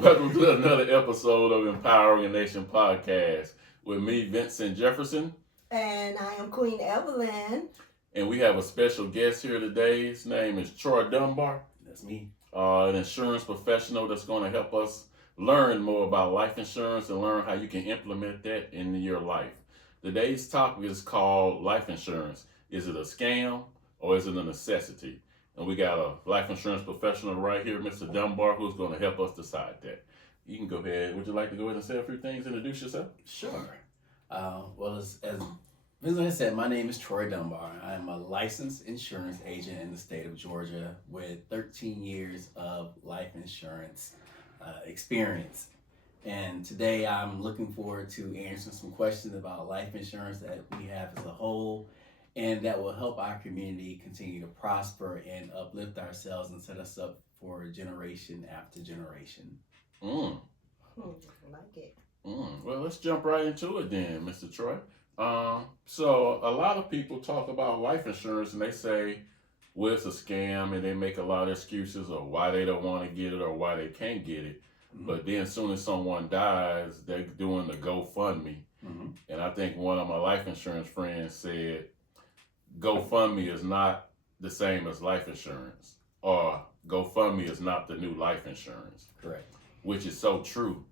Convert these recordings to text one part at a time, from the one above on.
Welcome to another episode of Empowering a Nation podcast with me, Vincent Jefferson. And I am Queen Evelyn. And we have a special guest here today. His name is Troy Dunbar. That's me. An insurance professional that's going to help us learn more about life insurance and learn how you can implement that in your life. Today's topic is called life insurance. Is it a scam or is it a necessity? And we got a life insurance professional right here, Mr. Dunbar, who's going to help us decide that. You can go ahead. Would you like to go ahead and say a few things, introduce yourself? Sure. As Vincent said, my name is Troy Dunbar. I am a licensed insurance agent in the state of Georgia with 13 years of life insurance experience. And today I'm looking forward to answering some questions about life insurance that we have as a whole, and that will help our community continue to prosper and uplift ourselves and set us up for generation after generation. Like it. Well, let's jump right into it then, Mr. Troy. So a lot of people talk about life insurance and they say, well, it's a scam, and they make a lot of excuses of why they don't want to get it or why they can't get it. Mm-hmm. But then as soon as someone dies, they're doing the GoFundMe. Mm-hmm. And I think one of my life insurance friends said, GoFundMe is not the same as life insurance, or GoFundMe is not the new life insurance. Correct. Which is so true.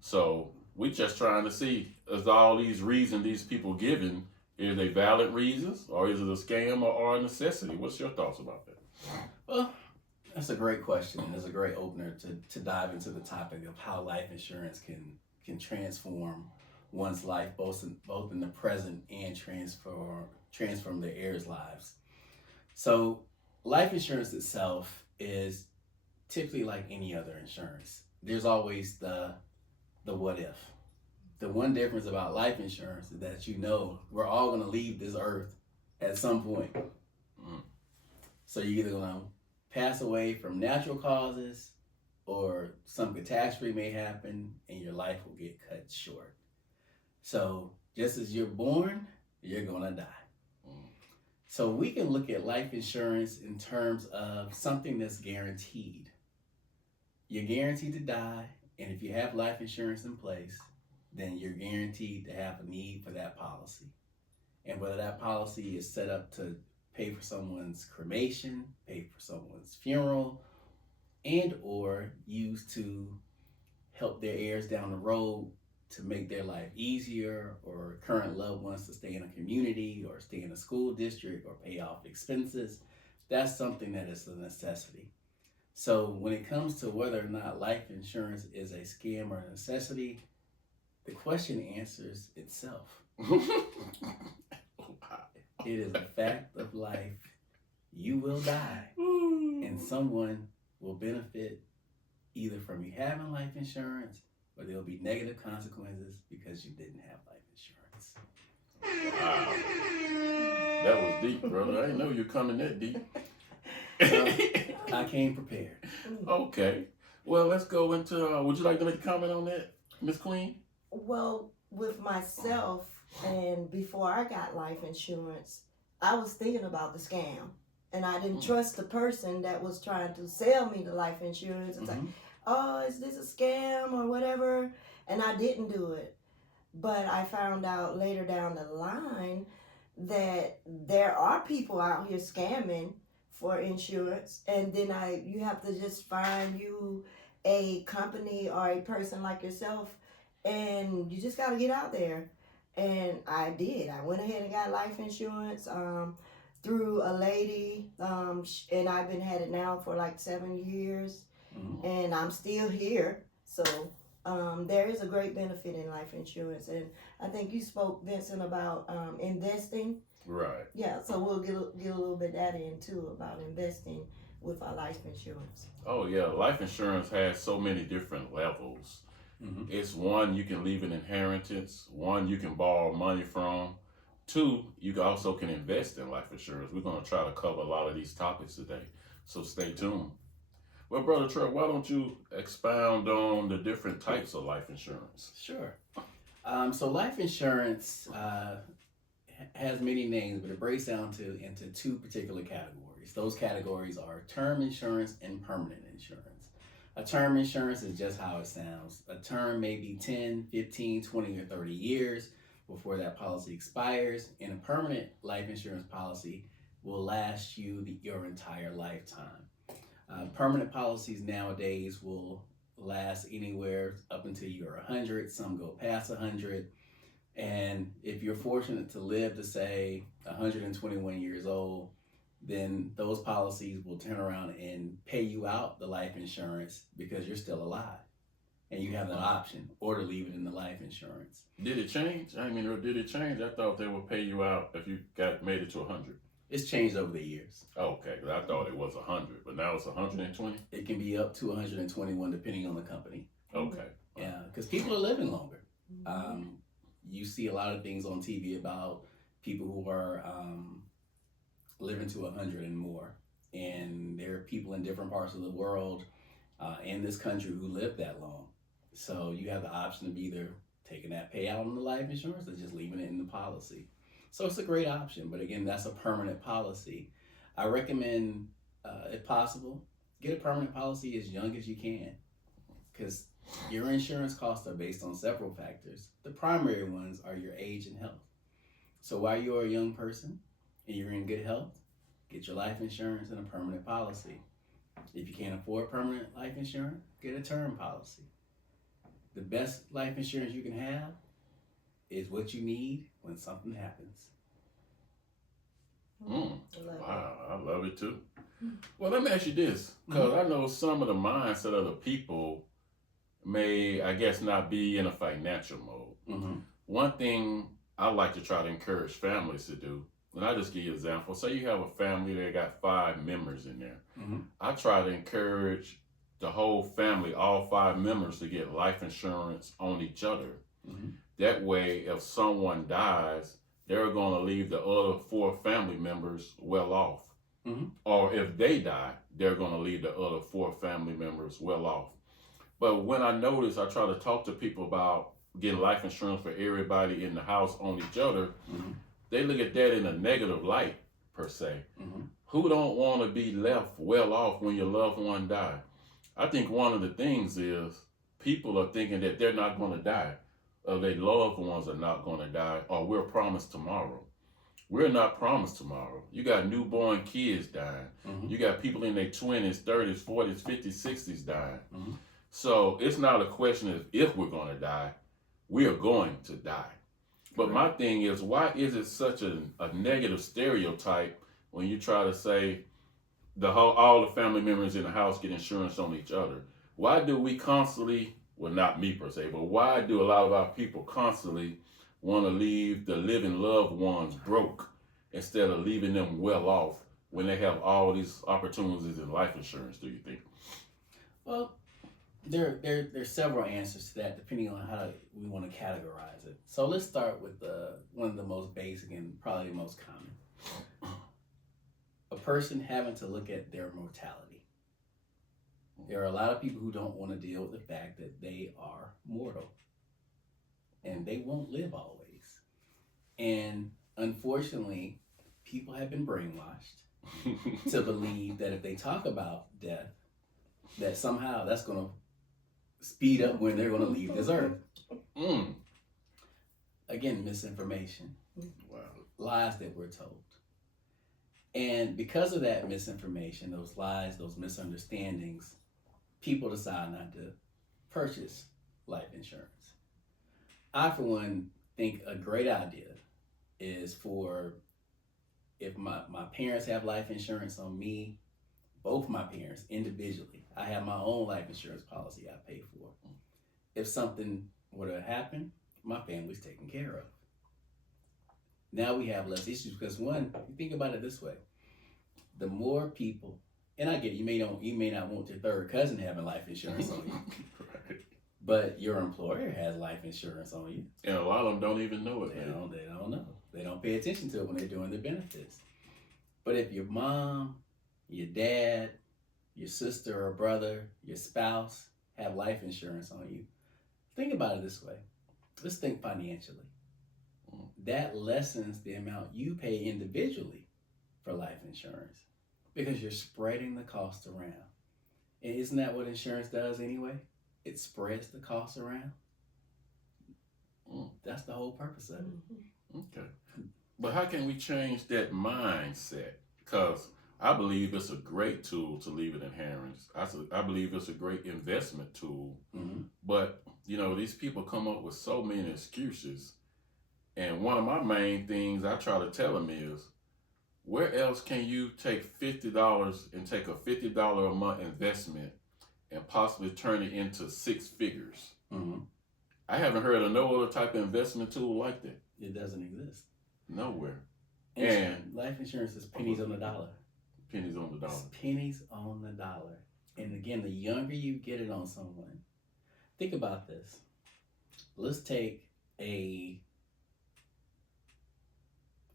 So we just trying to see, is all these reasons these people giving, is they valid reasons, or is it a scam or a necessity? What's your thoughts about that? Well, that's a great question, and it's a great opener to dive into the topic of how life insurance can transform one's life, both in the present and transform their heirs' lives. So life insurance itself is typically like any other insurance. There's always the what if. The one difference about life insurance is that we're all going to leave this earth at some point. So you're either going to pass away from natural causes, or some catastrophe may happen and your life will get cut short. So just as you're born, you're going to die. So we can look at life insurance in terms of something that's guaranteed. You're guaranteed to die, and if you have life insurance in place, then you're guaranteed to have a need for that policy. And whether that policy is set up to pay for someone's cremation, pay for someone's funeral, and or used to help their heirs down the road to make their life easier, or current loved ones to stay in a community or stay in a school district or pay off expenses, that's something that is a necessity. So when it comes to whether or not life insurance is a scam or a necessity, the question answers itself. It is a fact of life. You will die, and someone will benefit either from you having life insurance, or there'll be negative consequences because you didn't have life insurance. Wow. That was deep, brother. I didn't know you were coming that deep. I came prepared. Okay. Well, let's go into, would you like to make a comment on that, Miss Queen? Well, with myself, and before I got life insurance, I was thinking about the scam. And I didn't trust the person that was trying to sell me the life insurance. It's like, oh, is this a scam or whatever? And I didn't do it. But I found out later down the line that there are people out here scamming for insurance, and then you have to just find you a company or a person like yourself, and you just got to get out there. And I did. I went ahead and got life insurance through a lady, and I've been had it now for like 7 years, and I'm still here. So there is a great benefit in life insurance, and I think you spoke, Vincent, about investing. Right. Yeah, so we'll get a little bit of that in too, about investing with our life insurance. Oh yeah, life insurance has so many different levels. It's one, you can leave an inheritance. One, you can borrow money from. Two, you also can invest in life insurance. We're going to try to cover a lot of these topics today, so stay tuned. Well, Brother Trey, why don't you expound on the different types of life insurance? Sure. So life insurance has many names, but it breaks down into two particular categories. Those categories are term insurance and permanent insurance. A term insurance is just how it sounds. A term may be 10, 15, 20, or 30 years before that policy expires, and a permanent life insurance policy will last you your entire lifetime. Permanent policies nowadays will last anywhere up until you're 100. Some go past 100. And if you're fortunate to live to say 121 years old, then those policies will turn around and pay you out the life insurance because you're still alive. And you have that option, or to leave it in the life insurance. Did it change? I mean, did it change? I thought they would pay you out if you made it to 100. It's changed over the years. Okay, 'cause I thought it was 100, but now it's 120. It can be up to 121 depending on the company. Okay. Yeah, because people are living longer. You see a lot of things on TV about people who are living to 100 and more. And there are people in different parts of the world and this country who live that long. So you have the option of either taking that payout on the life insurance or just leaving it in the policy. So it's a great option, but again, that's a permanent policy. I recommend, if possible, get a permanent policy as young as you can, because your insurance costs are based on several factors. The primary ones are your age and health. So while you're a young person and you're in good health, get your life insurance and a permanent policy. If you can't afford permanent life insurance, get a term policy. The best life insurance you can have is what you need when something happens. Wow, I love it too. Well, let me ask you this, because I know some of the mindset of the people may, I guess, not be in a financial mode. One thing I like to try to encourage families to do, and I just give you an example. Say you have a family that got 5 members in there. I try to encourage the whole family, all 5 members, to get life insurance on each other. That way, if someone dies, they're going to leave the other 4 family members well off. Or if they die, they're going to leave the other 4 family members well off. But when I notice, I try to talk to people about getting life insurance for everybody in the house on each other. They look at that in a negative light, per se. Who don't want to be left well off when your loved one died? I think one of the things is people are thinking that they're not going to die, or their loved ones are not going to die, or we're promised tomorrow. We're not promised tomorrow. You got newborn kids dying. You got people in their 20s, 30s, 40s, 50s, 60s dying. So it's not a question of if we're going to die. We are going to die. But my thing is, why is it such a negative stereotype when you try to say all the family members in the house get insurance on each other? Why do we constantly, well, not me per se, but why do a lot of our people constantly want to leave the living loved ones broke instead of leaving them well off when they have all these opportunities in life insurance, do you think? Well, there's several answers to that depending on how we want to categorize it. So let's start with one of the most basic and probably the most common. A person having to look at their mortality. There are a lot of people who don't want to deal with the fact that they are mortal and they won't live always. And unfortunately, people have been brainwashed to believe that if they talk about death, that somehow that's going to speed up when they're going to leave this earth. Again, misinformation. Wow. Lies that we're told. And because of that misinformation, those lies, those misunderstandings, people decide not to purchase life insurance. I, for one, think a great idea is for, if my parents have life insurance on me, both my parents individually, I have my own life insurance policy I pay for. If something were to happen, my family's taken care of. Now we have less issues because, one, you think about it this way: the more people, and I get it, you may not want your third cousin having life insurance on you, but your employer has life insurance on you, and a lot of them don't even know it. They don't know. They don't pay attention to it when they're doing their benefits. But if your mom, your dad, your sister or brother, your spouse have life insurance on you, think about it this way. Let's think financially. That lessens the amount you pay individually for life insurance because you're spreading the cost around. And isn't that what insurance does anyway? It spreads the costs around. That's the whole purpose of it. Okay. But how can we change that mindset? Because I believe it's a great tool to leave it in inheritance. I believe it's a great investment tool. Mm-hmm. But, you know, these people come up with so many excuses. And one of my main things I try to tell them is, where else can you take $50 and take a $50 a month investment and possibly turn it into 6 figures? Mm-hmm. I haven't heard of no other type of investment tool like that. It doesn't exist. Nowhere. And life insurance is pennies on the dollar. Pennies on the dollar. It's pennies on the dollar. And again, the younger you get it on someone, think about this. Let's take a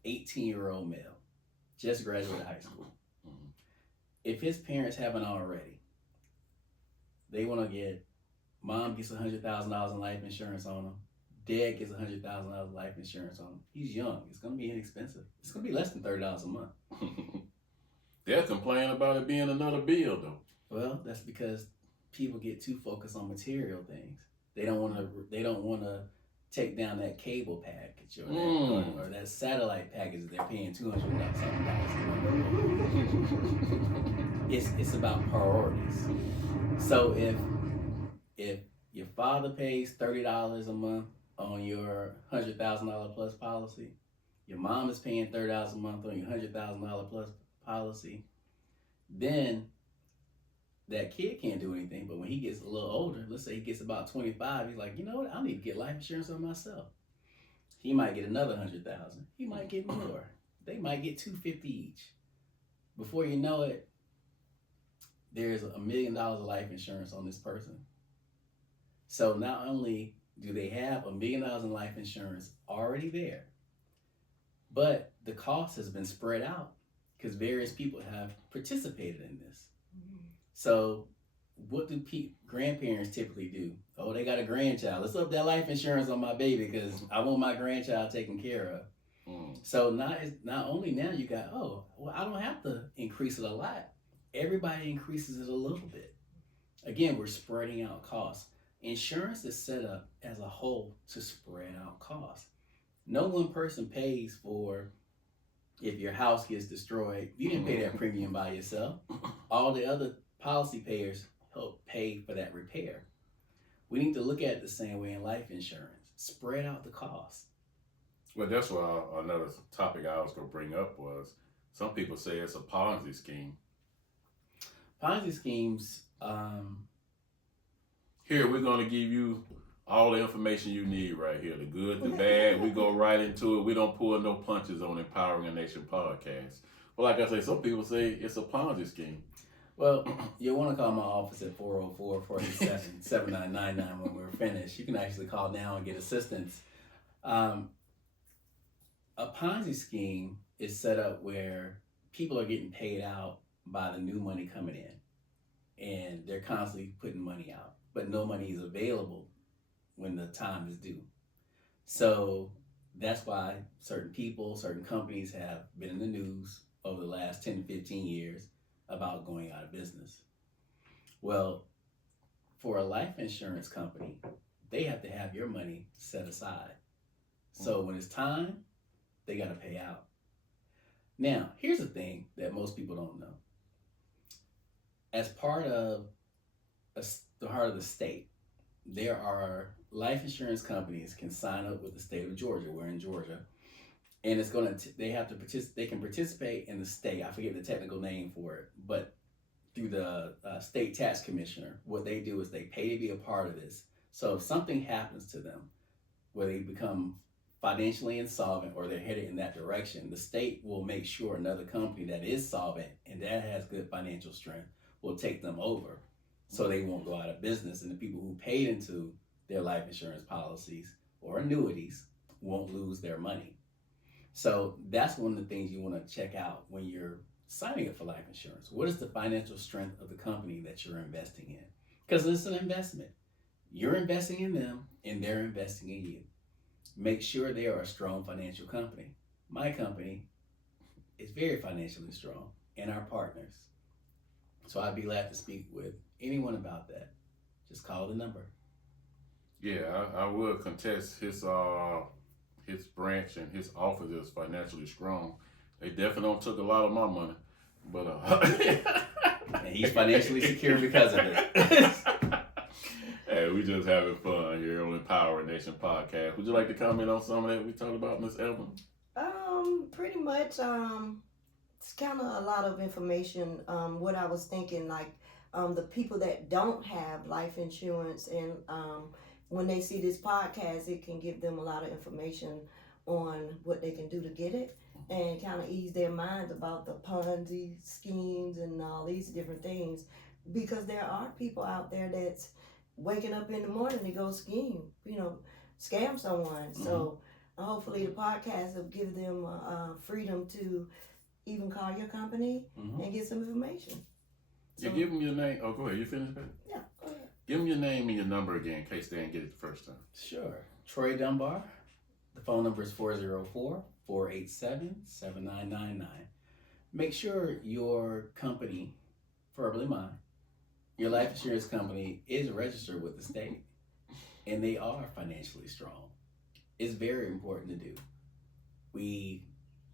18-year-old male, just graduated high school. Mhm. If his parents haven't already, they want to get, mom gets $100,000 in life insurance on him. Dad gets $100,000 life insurance on him. He's young. It's going to be inexpensive. It's going to be less than $30 a month. They'll complain about it being another bill, though. Well, that's because people get too focused on material things. They don't want to take down that cable package or that satellite package that they're paying $200 something. It's about priorities. So if your father pays $30 a month on your $100,000 plus policy, your mom is paying $30 a month on your $100,000 plus policy, then that kid can't do anything. But when he gets a little older, let's say he gets about 25, he's like, you know what? I need to get life insurance on myself. He might get another 100,000. He might get more. They might get 250 each. Before you know it, there's $1 million of life insurance on this person. So not only do they have $1 million in life insurance already there, but the cost has been spread out because various people have participated in this. So what do grandparents typically do? Oh, they got a grandchild. Let's up that life insurance on my baby because I want my grandchild taken care of. So not only now you got, oh, well, I don't have to increase it a lot. Everybody increases it a little bit. Again, we're spreading out costs. Insurance is set up as a whole to spread out costs. No one person pays for if your house gets destroyed. You didn't pay that premium by yourself. All the other policy payers help pay for that repair. We need to look at it the same way in life insurance. Spread out the costs. Well, that's why another topic I was going to bring up was some people say it's a Ponzi scheme. Ponzi schemes. Here, we're going to give you all the information you need right here. The good, the bad. We go right into it. We don't pull no punches on Empowering a Nation podcast. But like I say, some people say it's a Ponzi scheme. Well, you'll want to call my office at 404-487-7999 when we're finished. You can actually call now and get assistance. A Ponzi scheme is set up where people are getting paid out by the new money coming in. And they're constantly putting money out. But no money is available when the time is due. So that's why certain people, certain companies have been in the news over the last 10 to 15 years about going out of business. Well, for a life insurance company, they have to have your money set aside. So when it's time, they got to pay out. Now, here's the thing that most people don't know. As part of the heart of the state, there are life insurance companies can sign up with the state of Georgia. We're in Georgia. And it's they can participate in the state. I forget the technical name for it, but through the state tax commissioner, what they do is they pay to be a part of this. So if something happens to them, where they become financially insolvent or they're headed in that direction, the state will make sure another company that is solvent and that has good financial strength will take them over so they won't go out of business. And the people who paid into their life insurance policies or annuities won't lose their money. So that's one of the things you want to check out when you're signing up for life insurance. What is the financial strength of the company that you're investing in? Because it's an investment. You're investing in them and they're investing in you. Make sure they are a strong financial company. My company is very financially strong and our partners. So I'd be glad to speak with anyone about that, just call the number. Yeah, I will contest his branch and his office is financially strong. They definitely don't took a lot of my money, but And he's financially secure because of it. Hey, we just having fun here on Empower Nation podcast. Would you like to comment on some of that we talked about, Miss Evelyn? Pretty much, it's kind of a lot of information. What I was thinking, like, the people that don't have life insurance, and when they see this podcast, it can give them a lot of information on what they can do to get it, and kind of ease their minds about the Ponzi schemes and all these different things, because there are people out there that's waking up in the morning to go scheme, scam someone. So hopefully the podcast will give them freedom to even call your company and get some information. You give them your name. Oh, go ahead. You finished that? Yeah, go ahead. Give them your name and your number again in case they didn't get it the first time. Sure. Troy Dunbar. The phone number is 404-487-7999. Make sure your company, preferably mine, your life insurance company is registered with the state and they are financially strong. It's very important to do.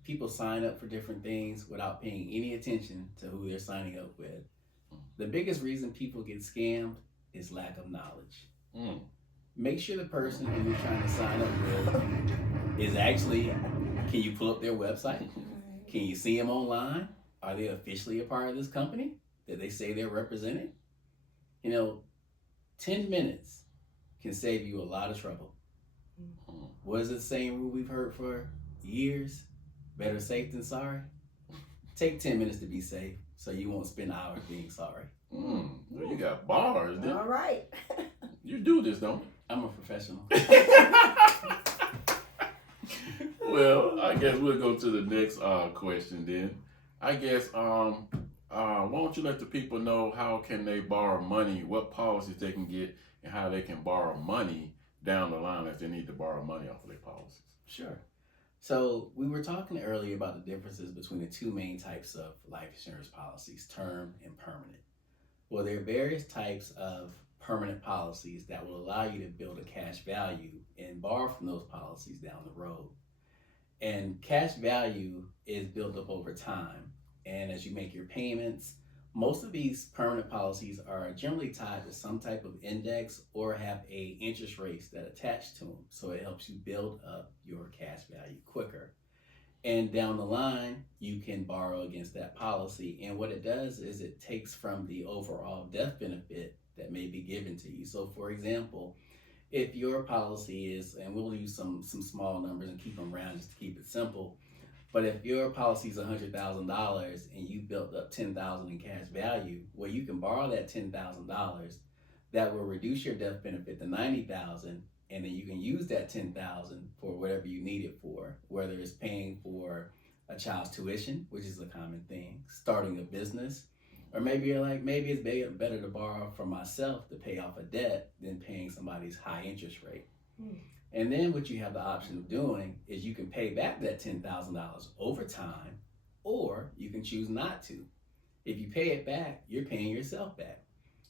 People sign up for different things without paying any attention to who they're signing up with. The biggest reason people get scammed is lack of knowledge. Make sure the person who you're trying to sign up with is actually, can you pull up their website? Can you see them online? Are they officially a part of this company that they say they're representing? 10 minutes can save you a lot of trouble. What is the same rule we've heard for years? Better safe than sorry. Take 10 minutes to be safe so you won't spend hours being sorry. Well, you got bars, dude. All right. You do this, don't you? I'm a professional. Well, I guess we'll go to the next question then. I guess why don't you let the people know how can they borrow money, what policies they can get, and how they can borrow money down the line if they need to borrow money off of their policies. Sure. So we were talking earlier about the differences between the two main types of life insurance policies, term and permanent. Well, there are various types of permanent policies that will allow you to build a cash value and borrow from those policies down the road. And cash value is built up over time. And as you make your payments, most of these permanent policies are generally tied to some type of index or have a interest rates that attach to them. So it helps you build up your cash value quicker. And down the line, you can borrow against that policy. And what it does is it takes from the overall death benefit that may be given to you. So for example, if your policy is, and we'll use some small numbers and keep them round just to keep it simple, but if your policy is $100,000 and you built up $10,000 in cash value, well, you can borrow that $10,000. That will reduce your death benefit to $90,000, and then you can use that $10,000 for whatever you need it for, whether it's paying for a child's tuition, which is a common thing, starting a business, or maybe you're like, maybe it's better to borrow from myself to pay off a debt than paying somebody's high interest rate. And then what you have the option of doing is you can pay back that $10,000 over time, or you can choose not to. If you pay it back, you're paying yourself back.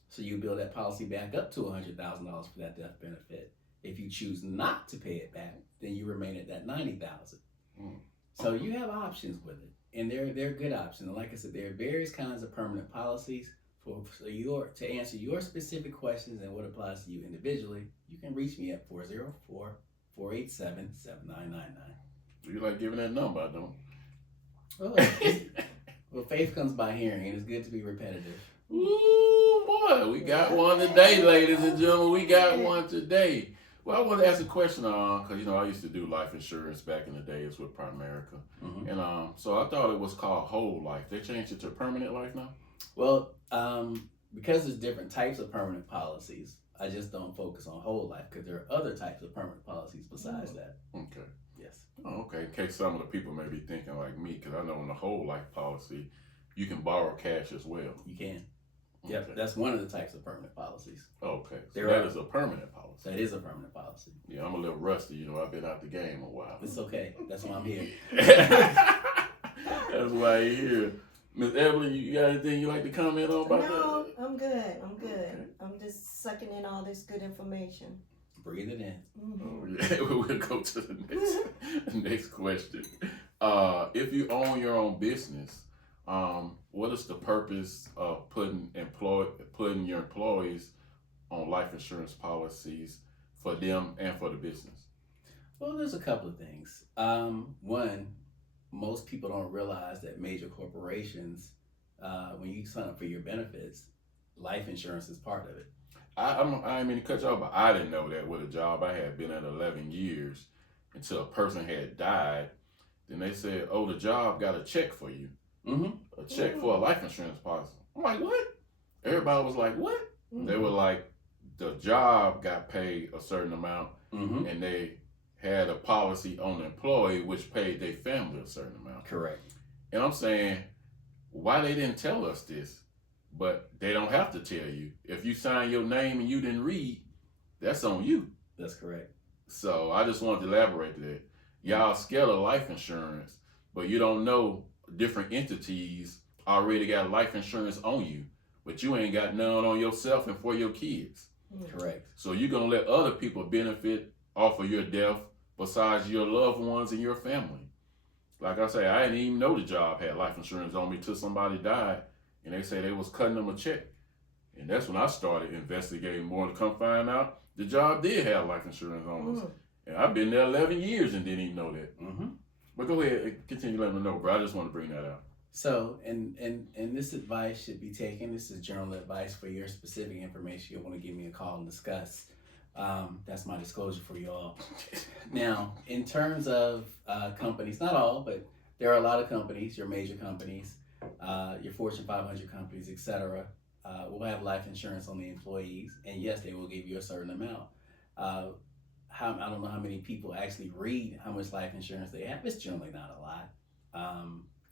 So you build that policy back up to $100,000 for that death benefit. If you choose not to pay it back, then you remain at that $90,000. So you have options with it, and they're good options. And like I said, there are various kinds of permanent policies. To answer your specific questions and what applies to you individually, you can reach me at 404-487-7999. You like giving that number, I don't. Well, faith comes by hearing, and it's good to be repetitive. Ooh, boy, we got one today, ladies and gentlemen. We got one today. Well, I want to ask a question, because I used to do life insurance back in the days with Primerica, and so I thought it was called whole life. They changed it to permanent life now. Well, because there's different types of permanent policies, I just don't focus on whole life because there are other types of permanent policies besides that. Okay. Yes. Oh, okay. In case some of the people may be thinking like me, because I know in the whole life policy, you can borrow cash as well. You can. Okay. Yep, that's one of the types of permanent policies. Okay. So There that are- is a permanent policy. That is a permanent policy. Yeah, I'm a little rusty. I've been out the game a while. It's okay. That's why I'm here. That's why you're here. Miss Evelyn, you got anything you like to comment on about No, that? I'm I'm good. I'm good. Okay. I'm just sucking in all this good information. Breathe it in. Oh, yeah. We'll go to the next question. If you own your own business, what is the purpose of putting your employees on life insurance policies for them and for the business? Well, there's a couple of things. One, most people don't realize that major corporations, when you sign up for your benefits, life insurance is part of it. I didn't mean to cut you off, but I didn't know that with a job I had been at 11 years until a person had died. Then they said, oh, the job got a check for you, Mm-hmm. a check for a life insurance policy. I'm like, what? Everybody was like, what? They were like, the job got paid a certain amount, Mm-hmm. and they had a policy on the employee which paid their family a certain amount. Correct. And I'm saying, why they didn't tell us this? But they don't have to tell you. If you sign your name and you didn't read, that's on you. That's correct. So I just wanted to elaborate that. Y'all scared of life insurance, but you don't know different entities already got life insurance on you, but you ain't got none on yourself and for your kids. Correct. So you're gonna let other people benefit off of your death besides your loved ones and your family. Like I say, I didn't even know the job had life insurance on me till somebody died, and they say they was cutting them a check. And that's when I started investigating more to come find out the job did have life insurance on us. And I've been there 11 years and didn't even know that. Mm-hmm. But go ahead and continue letting me know, bro. I just want to bring that out. So, and this advice should be taken. This is general advice. For your specific information, you'll want to give me a call and discuss. That's my disclosure for you all. Now, in terms of companies, not all, but there are a lot of companies, your major companies, your Fortune 500 companies, etc. Will have life insurance on the employees, and yes, they will give you a certain amount. I don't know how many people actually read how much life insurance they have. It's generally not a lot.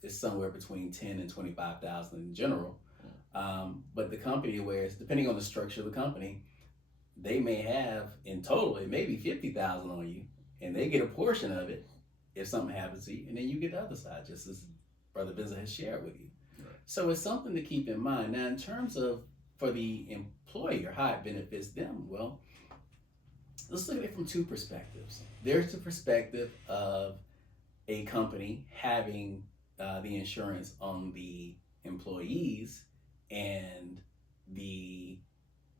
It's somewhere between 10 and 25,000 in general. But the company wears, depending on the structure of the company, they may have in total, it may be 50,000 on you, and they get a portion of it if something happens to you, and then you get the other side, just as Brother Benza has shared with you. Right. So it's something to keep in mind. Now, in terms of for the employer, how it benefits them, well, let's look at it from two perspectives. There's the perspective of a company having the insurance on the employees and the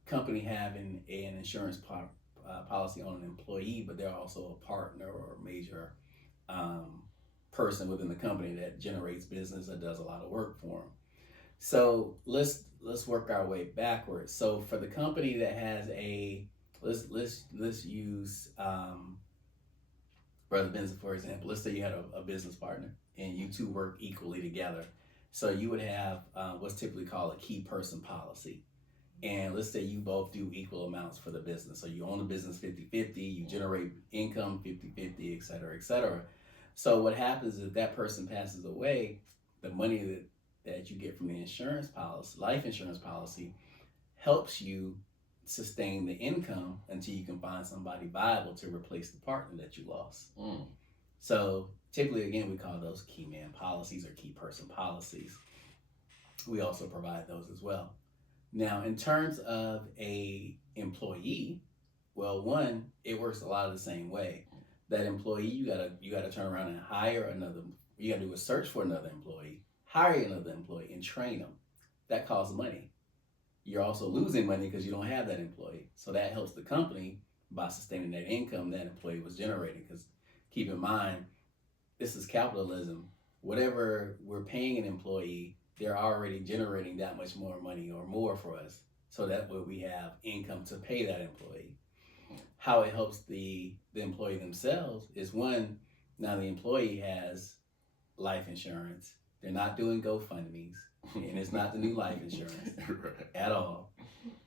company having an insurance policy on an employee, but they're also a partner or a major person within the company that generates business, that does a lot of work for them. So let's work our way backwards. So for the company that has a let's use Brother Benza for example. Let's say you had a business partner and you two work equally together. So you would have what's typically called a key person policy. And let's say you both do equal amounts for the business. So you own the business 50-50, you generate income 50-50, et cetera, et cetera. So what happens is if that person passes away, the money that you get from the insurance policy, life insurance policy, helps you sustain the income until you can find somebody viable to replace the partner that you lost. So typically, again, we call those key man policies or key person policies. We also provide those as well. Now, in terms of a employee, well, one, it works a lot of the same way. That employee, you gotta turn around and hire another. You gotta do a search for another employee, hire another employee, and train them. That costs money. You're also losing money because you don't have that employee. So that helps the company by sustaining that income that employee was generating. Because keep in mind, this is capitalism. Whatever we're paying an employee, they're already generating that much more money or more for us. So that way we have income to pay that employee. How it helps the employee themselves is one, now the employee has life insurance. They're not doing GoFundMes, and it's not the new life insurance at all.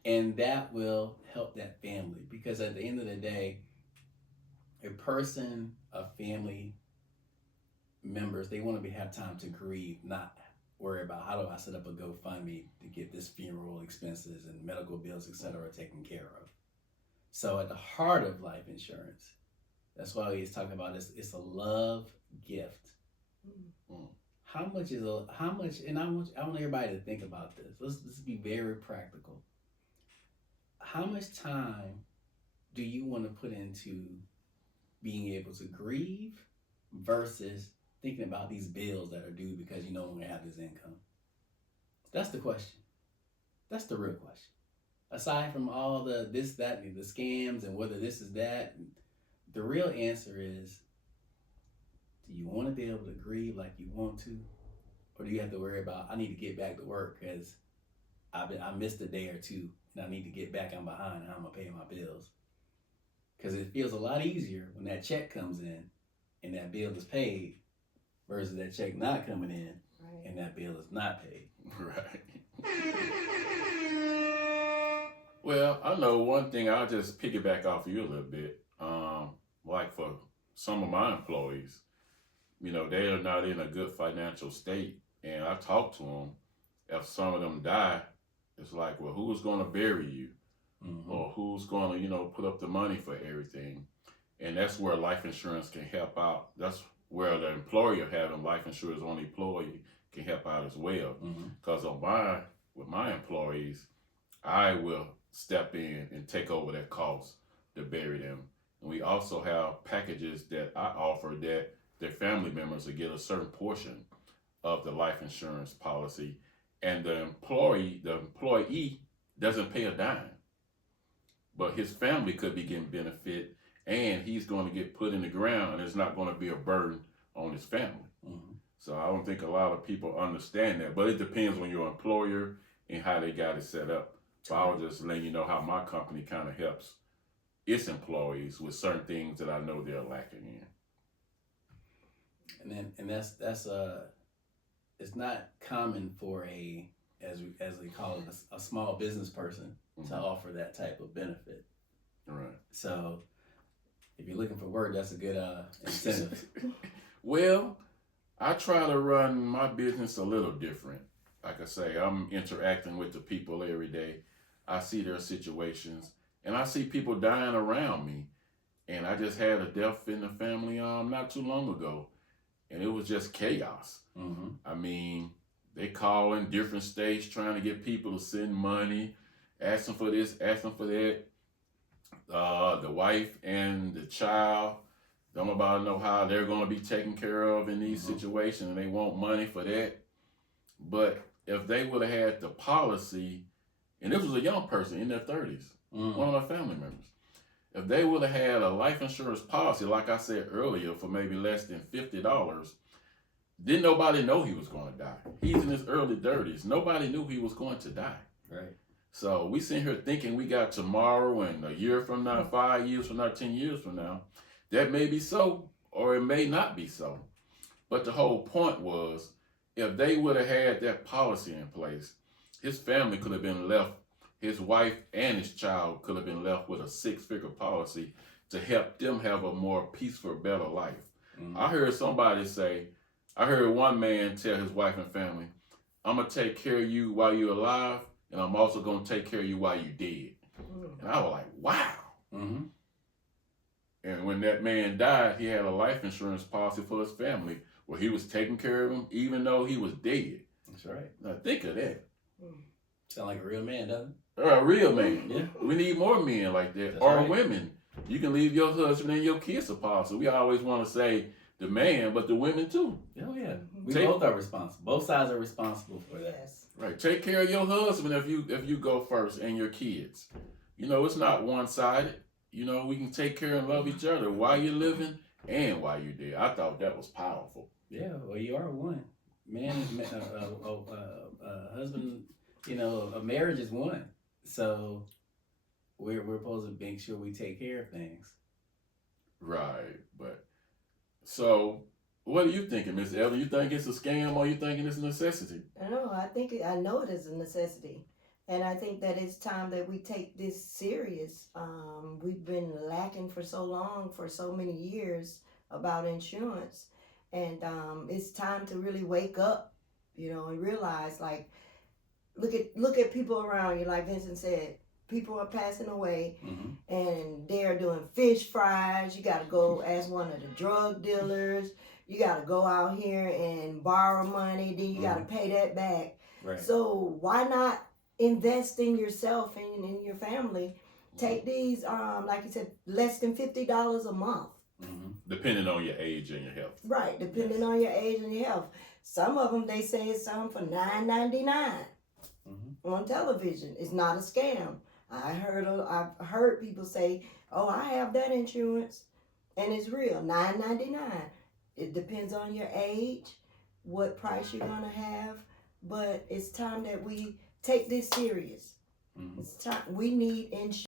And that will help that family because at the end of the day, a person, a family members, they want to have time to grieve, not worry about how do I set up a GoFundMe to get this funeral expenses and medical bills, etc., taken care of. So at the heart of life insurance, that's why we always talk about it's a love gift. how much is how much? And I want everybody to think about this. Let's be very practical. How much time do you want to put into being able to grieve versus thinking about these bills that are due because you no longer have this income? That's the question. That's the real question. Aside from all the this, that, and the scams and whether this is that, the real answer is, do you want to be able to grieve like you want to? Or do you have to worry about, I need to get back to work because I missed a day or two and I need to get back, I'm behind, and I'm going to pay my bills? Because it feels a lot easier when that check comes in and that bill is paid versus that check not coming in and that bill is not paid. Right. Well, I know one thing. I'll just piggyback off you a little bit. Like for some of my employees, you know, they are not in a good financial state, and I talk to them. If some of them die, it's like, well, who's going to bury you, or who's going to, you know, put up the money for everything? And that's where life insurance can help out. That's where the employer having life insurance on the employee can help out as well. Because with my employees, I will step in and take over that cost to bury them. And we also have packages that I offer that their family members will get a certain portion of the life insurance policy, and the employee doesn't pay a dime, but his family could be getting benefit, and he's going to get put in the ground, and it's not going to be a burden on his family. So I don't think a lot of people understand that, but it depends on your employer and how they got it set up. So I was just letting you know how my company kind of helps its employees with certain things that I know they're lacking in. And that's it's not common for a, as we call it, a small business person to offer that type of benefit. Right. So if you're looking for work, that's a good incentive. Well, I try to run my business a little different. Like I say, I'm interacting with the people every day. I see their situations, and I see people dying around me. And I just had a death in the family not too long ago, and it was just chaos. I mean, they call in different states trying to get people to send money, asking for this, asking for that. The wife and the child don't about know how they're going to be taken care of in these situations, and they want money for that. But if they would have had the policy, and this was a young person in their 30s, one of my family members, if they would have had a life insurance policy, like I said earlier, for maybe less than $50, didn't nobody know he was going to die. He's in his early 30s. Nobody knew he was going to die. Right. So we sitting here thinking we got tomorrow and a year from now, 5 years from now, 10 years from now. That may be so, or it may not be so. But the whole point was, if they would have had that policy in place, his family could have been left, his wife and his child could have been left with a 6-figure policy to help them have a more peaceful, better life. I heard somebody say, I heard one man tell his wife and family, I'm going to take care of you while you're alive, and I'm also going to take care of you while you're dead. And I was like, wow. And when that man died, he had a life insurance policy for his family where he was taking care of him even though he was dead. That's right. Now think of that. Sound like a real man, doesn't it? A real man. Yeah. We need more men like that. That's or right. women. You can leave your husband and your kids a policy. We always want to say the man, but the women too. Oh yeah. We both are responsible. Both sides are responsible for that. Yes. Right. Take care of your husband if you go first, and your kids. You know, it's not one-sided. You know, we can take care and love each other while you're living and while you're dead. I thought that was powerful. Yeah, well, you are one. Man, husband, you know, a marriage is one. So we're supposed to make sure we take care of things. Right. But so what are you thinking, Miss Ellen? You think it's a scam, or you thinking it's a necessity? No, I know it is a necessity. And I think that it's time that we take this serious. We've been lacking for so long, for so many years, about insurance. And it's time to really wake up, you know, and realize, like, look at people around you. Like Vincent said, people are passing away, and they're doing fish fries. You got to go ask one of the drug dealers. you got to go out here and borrow money, then you got to pay that back. Right. So why not invest in yourself and in your family? Take these, like you said, less than $50 a month. Depending on your age and your health. Right, depending on your age and your health. Some of them, they say it's something for $9.99 on television. It's not a scam. I've heard people say, "Oh, I have that insurance," and it's real, $9.99. It depends on your age, what price you're gonna have, but it's time that we take this serious. It's time we need insurance.